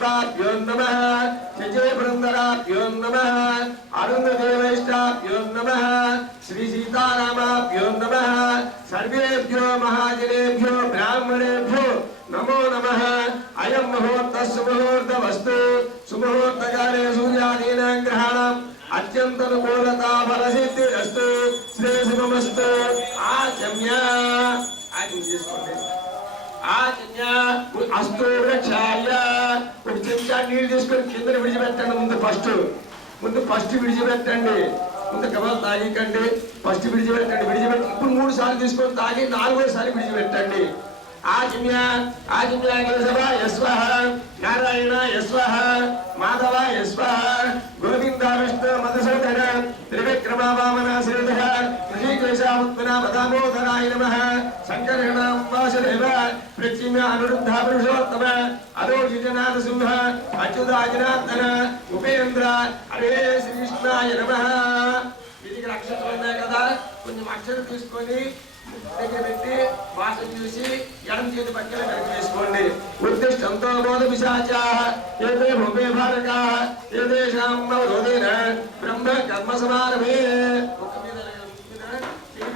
पुष्पाभ्यो नमः जय पुरंदराभ्यो नमः अरुणदेवैष्ठाभ्यो नमः श्री सीतारामाभ्यो नमः सर्वेभ्यो महाजनेभ्यो ब्राह्मणेभ्यो नमो नमः अयं मुहूर्तः सुमुहूर्तमस्तु सुमुहूर्तकाले सूर्यादीनां ग्रहाणाम् अत्यन्तनुकूलता फलसिद्धिरस्तु श्रेयसुमस्तु आचम्य अस्तु वृक्षाय ఒక చెంచా నీళ్ళు తీసుకొని కింద విడిచిపెట్టండి ముందు ఫస్ట్ విడిచిపెట్టండి ముందు కవల్ తాగికండి ఫస్ట్ విడిచిపెట్టి ఇప్పుడు 3 సార్లు తీసుకొని తాగి 4వసారి విడిచిపెట్టండి आजम्य केशव यस्वः नारायण यस्वः माधव यस्वः गोविंद विष्णु मधुसूदन त्रिविक्रम वामन श्रीधर ऋषिकेश उत्पन्न दामोदराय नमः शंकरेण वासुदेव पृथ्वी अनुरुद्ध पुरुषोत्तम अरोजितनाथ सिंह अच्युताजनार्दन उपेन्द्र हरे श्रीकृष्णाय नमः ఇది అక్షరాలు ఉన్నాయి కదా కొంచెం అక్షరం తీసుకొని దగ్గర పెట్టి వాసన చూసి ఎడమ చేతి పక్కన వెనక్కి వేసుకోండి ఉద్దిష్టంతో బోధ పిశాచాః ఏతే భూమే భారకాః ఏతేషాం మౌరోధేన బ్రహ్మ కర్మ సమారభే ఒక మీద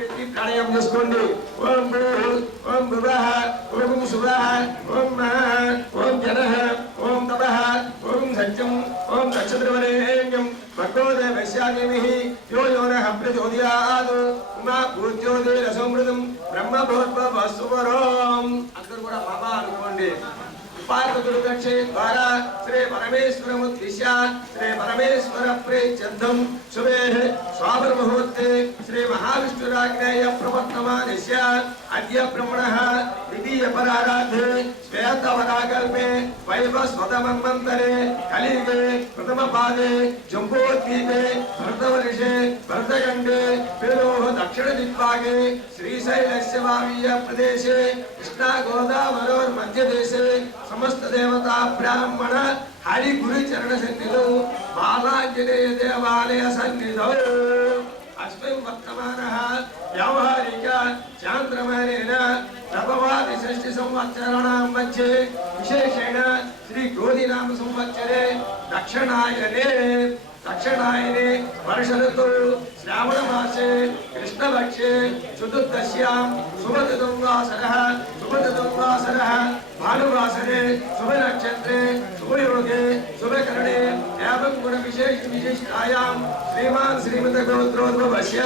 పెట్టి ప్రాణాయామం చేసుకోండి ఓం భూః ఓం భువః ఓం సువః ఓం మహః ఓం జనః ఓం తపః ఓం సత్యం ఓం నక్షత్రవరేణ్యం భగవతే వైశ్యాదేవిః यो नः प्रचोदयात् उमा भूज्योतिरसमृतं ब्रह्म भूर्भुवस्सुवरोम् अंदर కూడా బాబా అనుకోండి पार्वतीदक्षे द्वारा श्री परमेश्वरमुद्दिश्य श्री परमेश्वर प्रेत्यर्थं शुभे स्वाबर मुहूर्ते श्री महाविष्णुराज्ञेय प्रवर्तमानस्य अद्य ब्रह्मणः द्वितीय पराराधे श्वेतवराकल्पे वैवस्वतमन्वन्तरे कलियुगे प्रथम पादे जम्बूद्वीपे भरतवर्षे भरतखण्डे पेरोः दक्षिण दिग्भागे श्रीशैलस्य वामीय प्रदेशे कृष्णा गोदावरोर्मध्यदेशे समस्त देवता ब्राह्मण हरि गुरु चरण सन्निधौ बालांजनेय देवालय सन्निधौ अस्मिन् वर्तमानः व्यावहारिक चान्द्रमानेन नववादि षष्टि संवत्सराणां मध्ये विशेषेण श्री क्रोधिनाम संवत्सरे दक्षिणायने वर्ष ऋतौ श्रावण मासे कृष्णपक्षे चतुर्दश्यां शुभदुर्वासरः भानुवासरे शुभ नक्षत्रे शुभयोगे शुभकरणे एवं गुण विशेषायां श्रीमान श्रीमद्गोत्रोद्भवस्य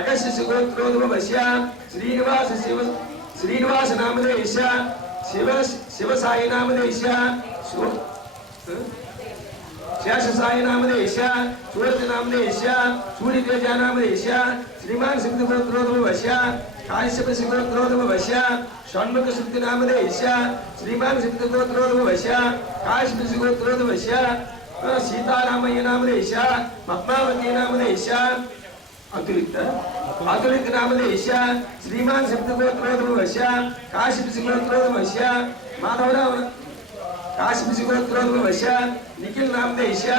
अगस्त्य गोत्रोद्भवस्य श्रीनिवास नामधेयस्य शिवसाई नामधेयस्य शेषसाई नामधेयस्य सूरज नामधेयस्य सूर्यतेज नामधेयस्य श्रीमान सिद्धगोत्रोद्भवस्य काश्यप सिद्धगोत्रोद्भवस्य षण्मुख सिद्ध नामधेयस्य श्रीमान सिद्धगोत्रोद्भवस्य काश्यप सिद्धगोत्रोद्भवस्य सीतारामय्य नामधेयस्य पद्मावती नामधेयस्य अतुलित नामधेयस्य श्रीमान सिद्धगोत्रोद्भवस्य काश्यप सिद्धगोत्रोद्भवस्य माधवराव काश्यप सिद्धगोत्रोद्भवस्य निखिल नामधेयस्य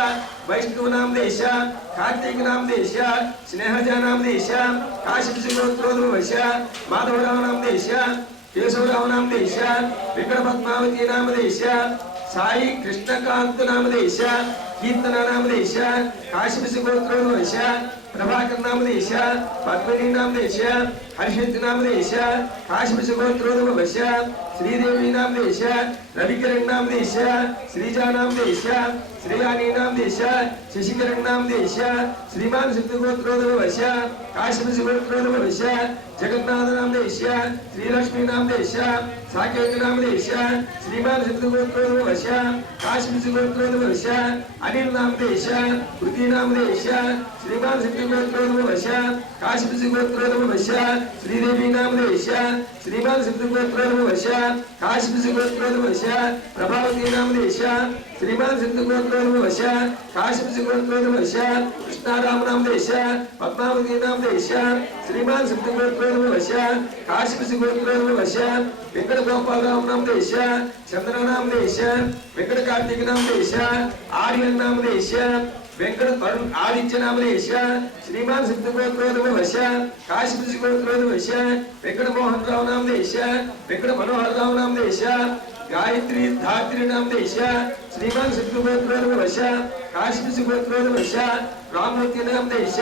वैष्णव नामधेयस्य कार्तिक नामधेयस्य स्नेहजा नामधेयस्य काश्यप सिद्धगोत्रोद्भवस्य माधवराव नामधेयस्य केशवराव नामधेयस्य विकट पद्मावती नामधेयस्य साई कृष्णकांत नामधेयस्य कीर्तन नामधेयस्य काश्यप सिद्धगोत्रोद्भवस्य प्रभाकर नामधेयस्य पद्मिनी नामधेयस्य हर्षित नामधेयस्य काश्यप सिद्धगोत्रोद्भवस्य श्रीदेवी नामधेयस्य रविकिरण नामधेयस्य श्रीजा नामधेयस्य श्रीयानी नामधेयस्य शशिकिरण नामधेयस्य श्रीमान सिद्धगोत्रोद्भवस्य काश्यप सिद्धगोत्रोद्भवस्य जगन्नाथ नामधेयस्य श्रीलक्ष्मी नामधेयस्य साकेत नामधेयस्य श्रीमान सिद्धगोत्रोद्भवस्य काश्यप सिद्धगोत्रोद्भवस्य अनिल नामधेयस्य पृथ्वी नामधेयस्य श्रीमान सिद्धगोत्रोद्भवस्य काश्यप सिद्धगोत्रोद्भवस्य श्रीदेवी नामधेयस्य श्रीमान सिद्धगोत्रोद्भवस्य काश्यप सिद्धगोत्रोद्भवस्य प्रभावती नामधेयस्य श्रीमान सिद्धगोत्रोद्भवस्य काश्यप सिद्धगोत्रोद्भवस्य कृष्णाराम नामधेयस्य पद्मावती नामधेयस्य श्रीमान सिद्धगोत्रोद्भवस्य काश्यप सिद्धगोत्रोद्भवस्य वेंकट गोपालराव नामधेयस्य चंद्र नामधेयस्य वेंकट कार्तिक नामधेयस्य आर्यन नामधेयस्य वेंकट तरुण आदित्य नामदेश श्रीमान सिद्धगोत्रोद्भव वश्य काशीपति गोत्रोद्भव वश्य वेंकट मोहन राव नामदेश वेंकट मनोहर राव नामदेश गायत्री धात्री नामदेश श्रीमान सिद्धगोत्रोद्भव वश्य काशीपति गोत्रोद्भव वश्य राममूर्ति नामदेश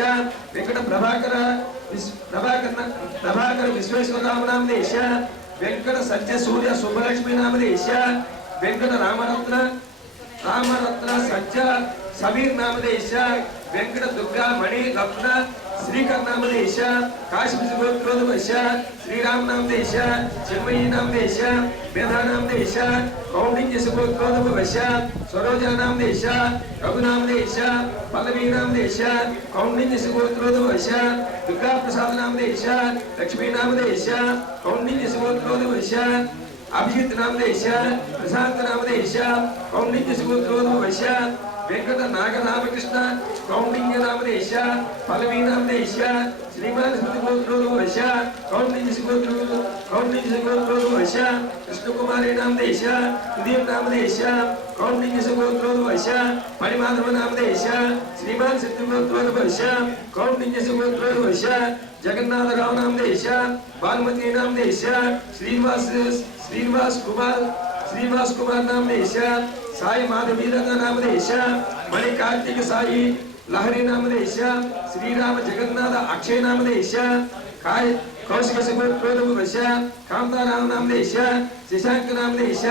वेंकट प्रभाकर विश्वेश्वर राम नामदेश वेंकट सत्य सूर्य सुभलक्ष्मी नामदेश वेंकट रामरत्न सज्ज समीर नामदेश वेंकट दुर्गा मणि रत्न श्रीकर नामदेश काशीपति गोत्रोद्भव श्रीराम नामदेश चिन्मयी नामदेश मेधा नामदेश कौंडिन्य गोत्रोद्भव सरोजा नामदेश रघु नामदेश पल्लवी नामदेश कौंडिन्य गोत्रोद्भव दुर्गा प्रसाद नामदेश लक्ष्मी नामदेश कौंडिन्य गोत्रोद्भव अभिजित नामदेश प्रशांत नामदेश कौंडिन्य गोत्रोद्भव वेंकट नागरामकृष्ण कौंडिन्य नामदेश पल्लवी नामदेश श्रीमान गोत्रोद्भव कौंडिन्य गोत्रोद्भव कृष्ण कुमारी नामदेश सुदीप नामदेश कौंडिन्य गोत्रोद्भव मणिमाधव नामदेश श्रीमान गोत्रोद्भव कौंडिन्य गोत्रोद्भव जगन्नाथ राव नामदेश बालमती नामदेश श्रीनिवास कुमार नामदेश साई माधवी नामदेश मणि कार्तिक साई लहरी नामदेश श्रीराम जगन्नाथ अक्षय नामदेश कौशिक गोत्रोद्भव कामताराम नामदेश शशांक नामदेश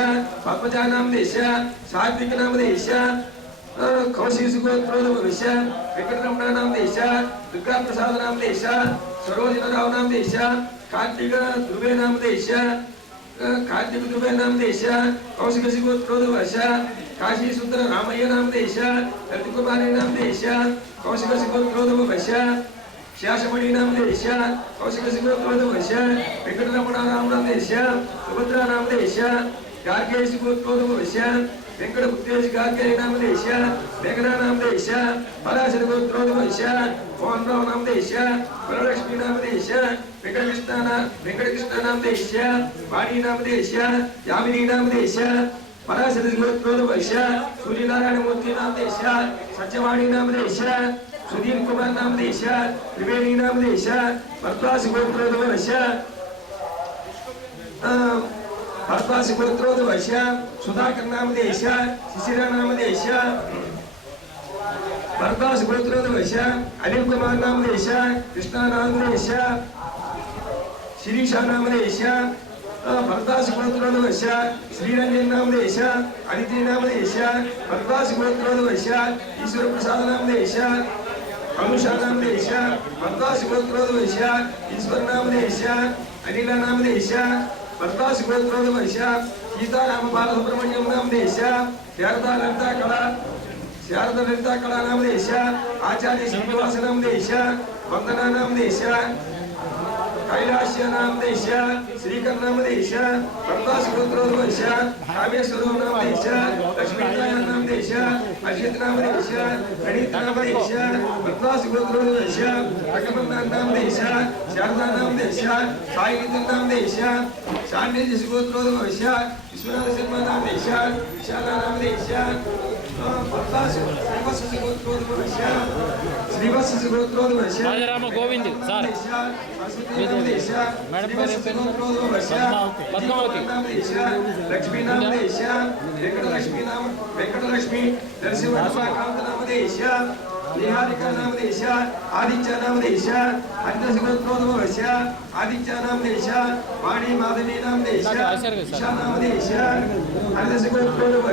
पद्मजा नामदेश सात्विक नामदेश कौशिक गोत्रोद्भव वेंकटरमण नामदेश दुर्गा प्रसाद नामदेश सरोजन राव नामदेश कार्तिक ध्रुवे नामदेश नामदेश कौशिक गोत्रोद्भव काशी सुंदर रामయ్య नामदेश ललित कुमारी नामदेश कौशिक गोत्रोद्भव श्यासमणि नामदेश कौशिक गोत्रोद्भव वेंकटरमण राम नामदेश सुभद्रा नामदेश गार्गेश गोत्रोद्भव वेंकट मुक्तेश गार्गे नामदेश मेघना नामदेश पराशर गोत्रोद्भव मोहन राव नामदेश वरलक्ष्मी नामदेश वेंकटकृष्ण नामदेश वाणी नामदेश यामिनी नामदेश पराशर गोत्रोद्भव सूर्यनारायण मूर्ति नामदेश सत्यवाणी नामदेश सुधीर कुमार नामदेश त्रिवेणी नामदेश भरद्वाज गोत्रोद्भव भरद्वाज गोत्रोद्भव सुधाकर नामदेश शिशिरा नामदेश भरद्वाज गोत्रोद्भव अनिल कुमार नामदेश कृष्णा नामदेश शिरीषा नामदेश भरद्वाज गोत्रोद्भव श्रीरंजन नामदेश अदिति नामदेश भरद्वाज गोत्रोद्भव ईश्वर प्रसाद नामदेश अनुषा नामदेश भरद्वाज गोत्रोद्भव ईश्वर नामदेश अनिल नामदेश भरद्वाज गोत्रोद्भव सीताराम बालसुब्रह्मण्यम नामदेश शारदा ललिता कला नामदेश आचार्य श्रीनिवास नामदेश वंदना नामदेश कैलाश्य नामदेश श्रीकर नामदेश भरद्वाज गोत्रोद्भव कामेश्वर नामदेश लक्ष्मीनारायण नामदेश अजित नामदेश गणित नामदेश भरद्वाज गोत्रोद्भव रघुवंदन नामदेश शारदा नामदेश साईनिधि नामदेश शांडिल्य गोत्रोद्भव विश्वनाथ शर्मा नामदेश विशाला नामदेश भरद्वाज श्रीवत्स गोत्रोद्भव राजाराम गोविंद सर पद्मावती लक्ष्मी नामदेश वेंकटलक्ष्मी नरसिंहकांत नामदेश निहारिका नामदेश आदित्य नामदेश हरिदास गोत्रोद्भव आदित्य नामदेश वाणी माधवी नामदेश ईशा नामदेश हरिदास गोत्रोद्भव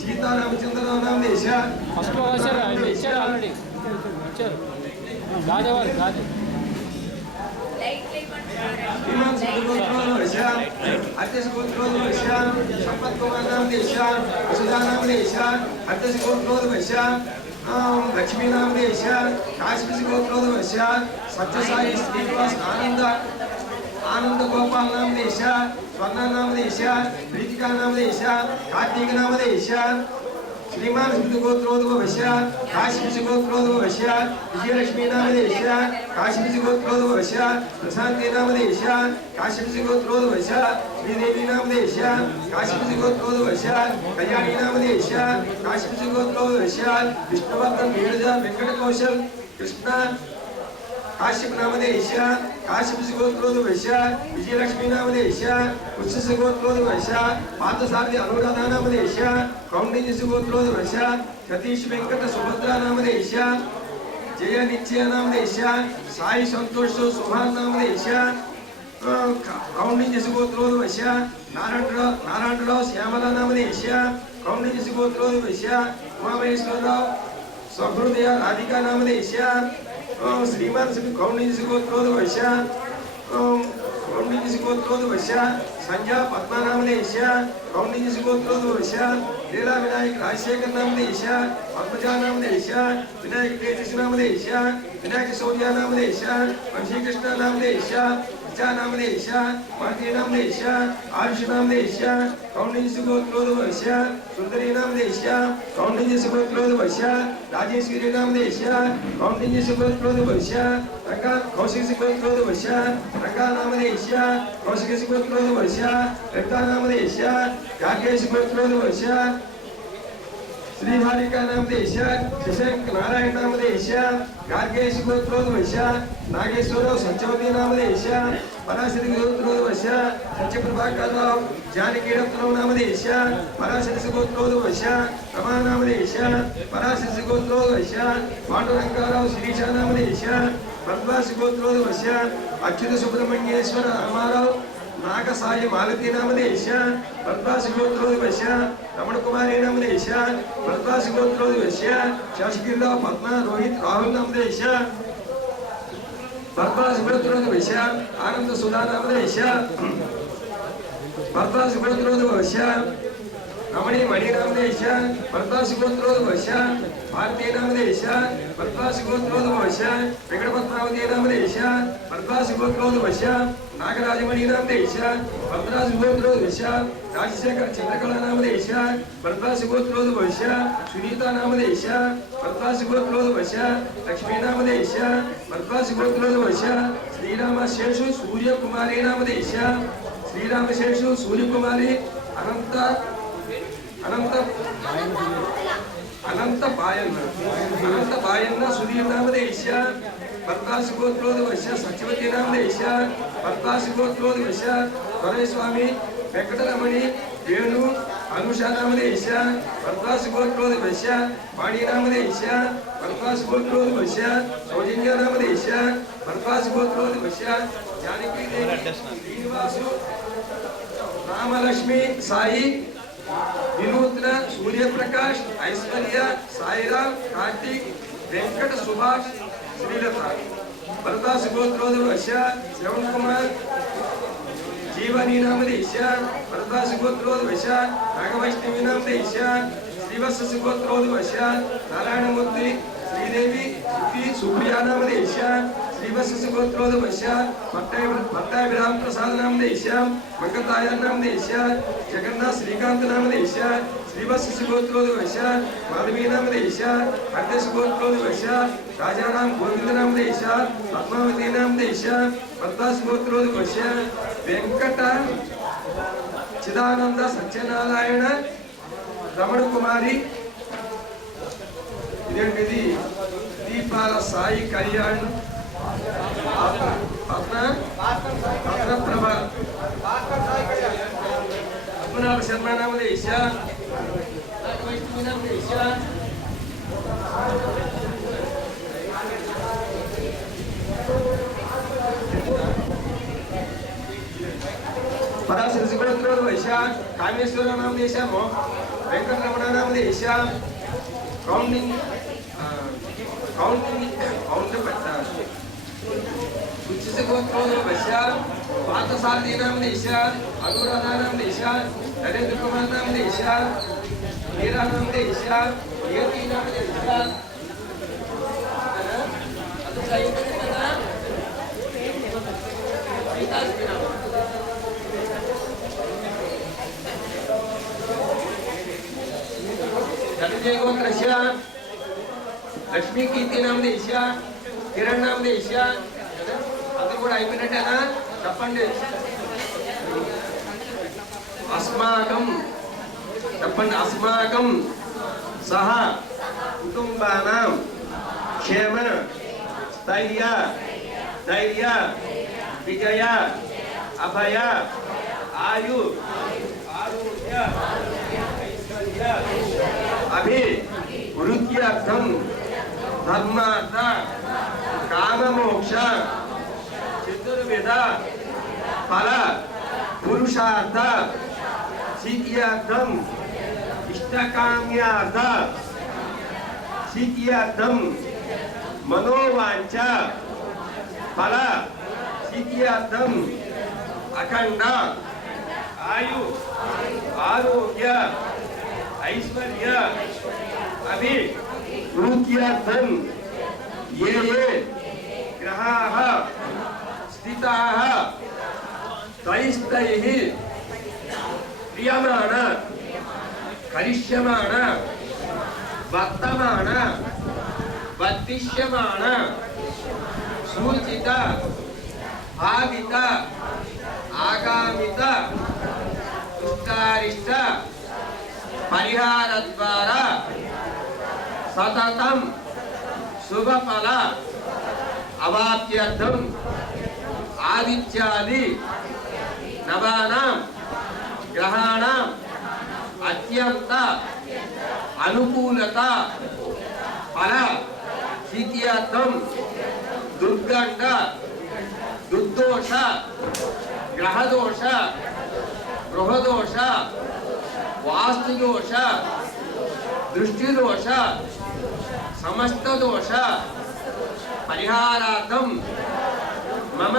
सीतारामचंद्र नामदेश संपत कुमार नामदेश वसुधा नामदेश हरिदास गोत्रोद्भव लक्ष्मी नामदेश काशीपति गोत्रोद्भव सत्यसाई श्रीनिवास आनंद गोपाल नामदेश स्वर्ण नामदेश प्रीतिका नामदेश कार्तिक नामदेश श्रीमान गोत्रोद्भव काशीपति गोत्रोद्भव विजयलक्ष्मी नामदेश काशीपति गोत्रोद्भव प्रशांति नामदेश काशीपति गोत्रोद्भव श्रीदेवी नामदेश काशीपुरी गोत्रोद्वश कल्याणी नामदेश काशीपुरी गोत्रोद्वश विष्णुवर्धन नीरजा वेंकट कौशल कृष्ण काश्यप नामदेश काश्यप गोत्रोद्वश विजयलक्ष्मी नामदेश उच्चस गोत्रोद्वश पार्थसारथि अनुराधा नामदेश कौंडिन्य गोत्रोद्वश सतीश वेंकट सुभद्रा नामदेश जय निश्चय नामदेश साई संतोष सुभान नामदेश कौंडिन्य गोत्रोद्वश नारायणराव श्यामला नामदेश कौंडिन्य गोत्रोद्वश उमामहेश्वरराव सहृदय राधिका नामदेश श्रीमान श्री कौंडिन्य गोत्रोद्वश संजय पद्मा नामदेश कौंडिन्य गोत्रोद्वश लीला विनायक राजशेखर नामदेश पद्मजा नामदेश विनायक तेजस नामदेश विनायक सौर्या नामदेश वंशी कृष्ण नामदेश नामदेश भारतीय नामदेश आयुष नामदेश कौंडिन्य गोत्रोद्वश सुंदरी नामदेश कौंडिन्य गोत्रोद्वश राजेश्वरी नामदेश कौंडिन्य गोत्रोद्वश रंगा कौशिक गोत्रोद्वश रंगा नामदेश कौशिक गोत्रोद्वश रंगा नामदेश याकेश गोत्रोद्वश श्रीहारिका नामदेश शशांक नारायण नामदेश गार्गेश गोत्रोद्वश नागेश्वरराव संचवती नामदेश पराशरी गोत्रोद्वश सत्यप्रभाकरराव जानकी रत्नराव नामदेश पराशरी गोत्रोद्वश रमा नामदेश पराशरी गोत्रोद्वश पांडुरंगाराव श्रीशा नामदेश भद्वास गोत्रोद्वश अच्युत सुब्रह्मण्येश्वर रामाराव नागसाई मालती नामदेश भद्वास गोत्रोद्वश रमण कुमारी नामदेश भद्वास गोत्रोद्वश शशिगिरिराव पद्मा रोहित राहुल नामदेश भद्वास गोत्रोद्वश आनंद सुधा नामदेश भद्वास गोत्रोद्वश रमणी मणि नामदेश भद्वास गोत्रोद्वश भारतीय नामदेश भद्वास गोत्रोद्वश वेंकट पद्मावती नामदेश भद्वास गोत्रोद्वश नागराजमणि नामदेश भद्रास गोत्रोद्वश राजशेखर चंद्रकला नामदेश भद्वास गोत्रोद्वश सुनीता नामदेश भद्वास गोत्रोद्वश लक्ष्मी नामदेश भद्वास गोत्रोद्वश श्रीराम शेषु सूर्य कुमारी नामदेश श्रीराम शेषु सूर्य कुमारी अनंत अनंत अनंत बायन्न सुधीर नामदेश भद्वास गोत्रोद्वश सचिवती नामदेश भद्वास गोत्रोद्वश स्वामी वेंकटरमणि वेणु अनुषा नामदेश भद्वास गोत्रोद्वश वाणी नामदेश भद्वास गोत्रोद्वश सौजन्य नामदेश भद्वास गोत्रोद्वश जानकी देवी श्रीनिवासु रामलक्ष्मी साई विनूत्न सूर्य प्रकाश ऐश्वर्य साईराम कार्तिक वेंकट सुभाष श्रीलता भरदास गोत्रोद्वश श्रवण कुमार जीवनी नामदेश भरदास गोत्रोद्वश नागवैष्णवी नामदेश श्रीवत्स गोत्रोद्वश नारायणमूर्ति श्रीदेवी सुप्रिया नामदेश श्रीवत्स गोत्रोद्वश भट्टाभिराम प्रसाद नामदेश मंगताय नामदेश जगन्नाथ श्रीकांत नामदेश श्रीवत्स गोत्रोद्वश माधवी नामदेश हर्देश गोत्रोद्वश राजाराम गोविंद नामदेश पद्मावती नामदेश भद्वास गोत्रोद्वश वेंकट चिदानंद सत्यनारायण रमण कुमारी इदेंटिदी दीपाల సాయి కళ్యాణ్ ప్రభా పద్మనాభ శర్మ నామదేశ నామదేశ पराशर गोत्रोद्वश कामेश्वर नामदेश वेंकटरमण नामदेश कौंडिन्य गोत्रोद्वश पार्थसारथि नामदेश अनुराधा नामदेश नरेंद्र कुमार नामदेश मीरा नामदेश कीर्ति नामदेश धनंजय गोत्रस्य लक्ष्मी कीर्ति नामदेश किरण नामदेश అది కూడా అయిపోయినట్టేనా చెప్పండి అస్మాకం చెప్పండి అస్మాకం సహ కుటుంబానాం క్షేమ స్థైర్య ధైర్య విజయ అభయ ఆయు ఆరోగ్య ఐశ్వర్య అభివృద్ధ్యర్థం ధర్మార్థ కామమోక్ష చతుర్విధ ఫల పురుషార్థ సిద్ధ్యర్థం ఇష్టకామ్యార్థ సిద్ధ్యర్థం మనోవాంఛ ఫల సిద్ధ్యర్థం అఖండ ఆయు ఆరోగ్య ఐశ్వర్య అభివృద్ధ్యర్థం ఏ ఏ గ్రహాः స్థితాः తైస్తైః క్రియమాణ కరిష్యమాణ వర్తమాన వర్తిష్యమాణ సూచిత భావిత ఆగామిత దుష్కారిష్ట పరిహార ద్వారా సతతం శుభఫల అవాప్త్యర్థం ఆదిత్యాది నవానాం గ్రహాణాం అత్యంత అనుకూలత ఫల సిద్ధ్యర్థం దుర్గండ దుర్దోష గ్రహదోష గృహదోష వాస్తుదోష దృష్టిదోష సమస్త దోష పరిహారార్థం మమ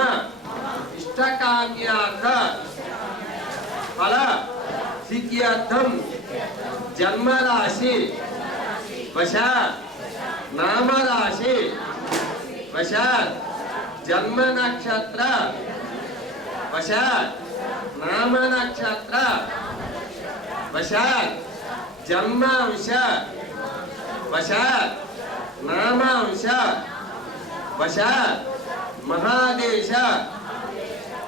ఇష్టకామ్యార్థ ఫల సిద్ధ్యర్థం జన్మరాశి వశ నామరాశి వశ జన్మ నక్షత్ర వశ నామ నక్షత్ర వశ జన్మాంశ వశ నామాంశ వశ మహాదేశ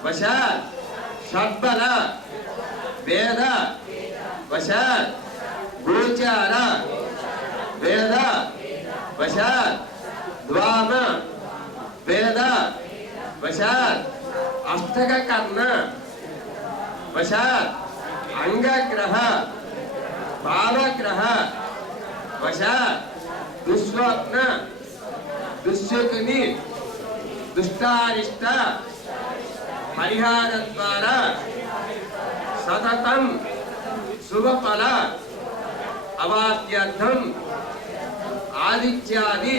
వశ షడ్బల వేద వశ గోచార వేద వశ ద్వామ వేద వశ అష్టక కర్ణ వశ అంగగ్రహ పాలగ్రహ వశ దుస్వప్న దుశ్శకుని దుష్టారిష్ట పరిహార ద్వారా సతతం శుభఫల అవాప్త్యర్థం ఆదిత్యాది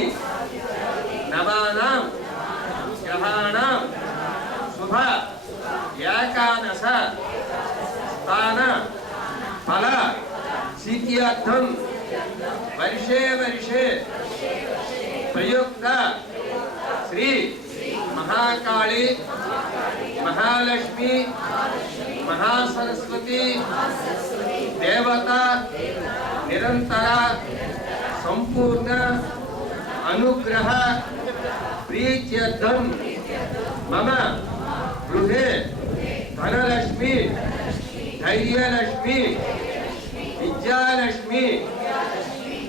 నవానాం గ్రహాణాం శుభ ఏకాదశ స్థాన ఫల సిద్ధ్యర్థం వర్షే వర్షే ప్రయుక్త శ్రీ మహాకాళి మహాలక్ష్మి మహాసరస్వతి దేవత నిరంతర సంపూర్ణ అనుగ్రహ ప్రీత్యర్థం మమ గృహే ధనలక్ష్మి ధైర్యలక్ష్మి విద్యాలక్ష్మి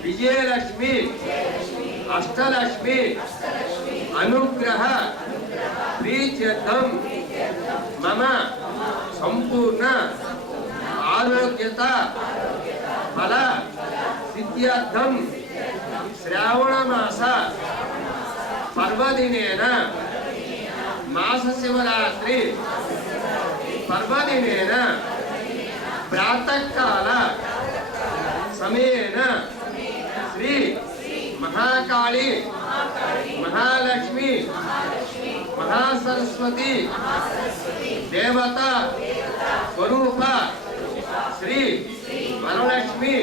విజయలక్ష్మి అష్టలక్ష్మి అనుగ్రహ ప్రీత్యర్థం మమ సంపూర్ణ ఆరోగ్యత ఫల సిద్ధ్యర్థం శ్రావణ మాస పర్వదినేన మాస శివరాత్రి పర్వదినేన ప్రాతకాల సమయేన శ్రీ మహాకాళి మహాలక్ష్మి మహాసరస్వతి దేవత స్వరూప శ్రీ వరలక్ష్మి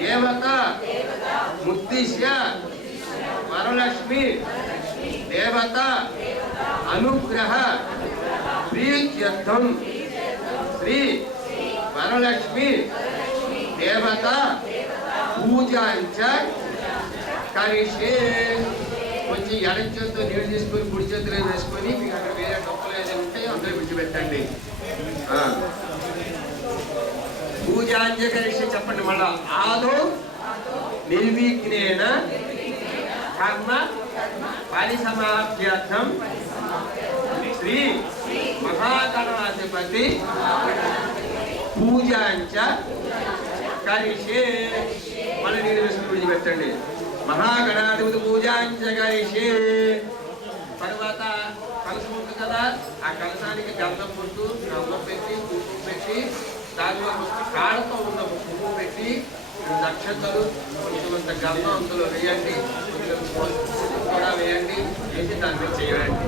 దేవత ముద్దిశ్య వరలక్ష్మి దేవత అనుగ్రహ ప్రీత్యర్థం శ్రీ వరలక్ష్మి దేవత పూజాంచ కరిష్యే. కొంచెం ఎడం చేతితో నీళ్ళు తీసుకొని కుడి చేతిలో వేసుకొని మీకు అక్కడ వేరే డబ్బులు ఏదైనా ఉంటే అందులో విడిచిపెట్టండి. పూజాంజకరిష్య చెప్పండి మళ్ళా. ఆదో నిర్విఘ్నేన కర్మ పరిసమాప్త్యర్థం శ్రీ మహాగణాధిపతి పూజాంచ కరిష్యే. మళ్ళీ నీళ్ళు వేసుకుని విడిచిపెట్టండి. మహాగణాధిపతి పూజాంచ కరిష్యే. తర్వాత కలసం ఉంటుంది కదా, ఆ కలసానికి గంధం పుట్టు గంధం పెట్టి పువ్వు పెట్టి దానిలో కాడతో ఉన్న పువ్వు పెట్టి నక్షత్రాలు కొంచెమంత గంధం అందులో వేయండి, కొద్దిగా కూడా వేయండి, వేసి దాని మీద చేయండి.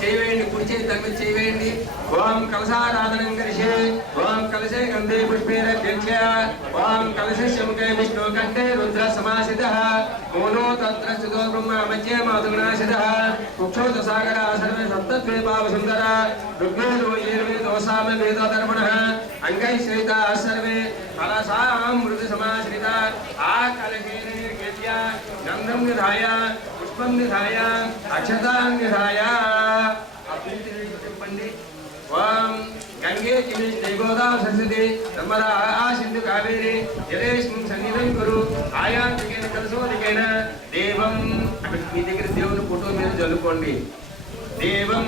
చేయవేయండి, కుడి చేయి తగ్గి చేయవేయండి. ఓం కలసారాధనం కరిషే. ఓం కలశే గంధే పుష్పేరధ్యక్ష. ఓం కలశస్య ముఖే విష్ణు కంఠే రుద్ర సమాసితః. మూలో తత్ర స్థితో బ్రహ్మ మధ్యే మాధునాశితః. కుక్షోత సాగర సర్వే సప్తద్వీపావ సుందర. ఋగ్వేదో యజుర్వేదోసామ వేదోధర్మణః. అంగై శ్రీతా సర్వే కలసాం మృదు సమాశ్రిత. ఆ కలశేన నిర్గేత్య గంధం నిధాయ పుష్పం నిధాయ అక్షతాం నిధాయ. చెప్పండి. ఓం గంగే జిమిష్ణే గోదావరి సరస్వతి నర్మదా సింధు కావేరి జలేస్మిన్ సన్నిధం కురు. ఆయాంతికైన కలసోదికైన దేవం. అక్కడ మీ దగ్గర దేవుని ఫోటో మీద చల్లుకోండి. దేవం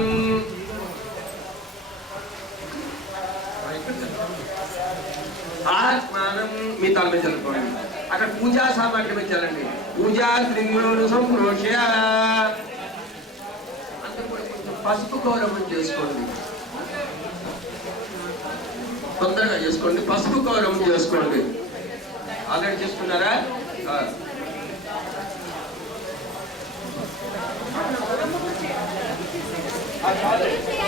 ఆత్మానం మీ తల మీద చల్లుకోండి. అక్కడ పూజా సామాగ్రి మీద చల్లండి. పూజా త్రింగులను సంప్రోష్య. పసుపు గౌరవం చేసుకోండి, తొందరగా చేసుకోండి. పసుపు గౌరవం చేసుకోండి. ఆల్రెడీ చేసుకున్నారా? చేయాలి.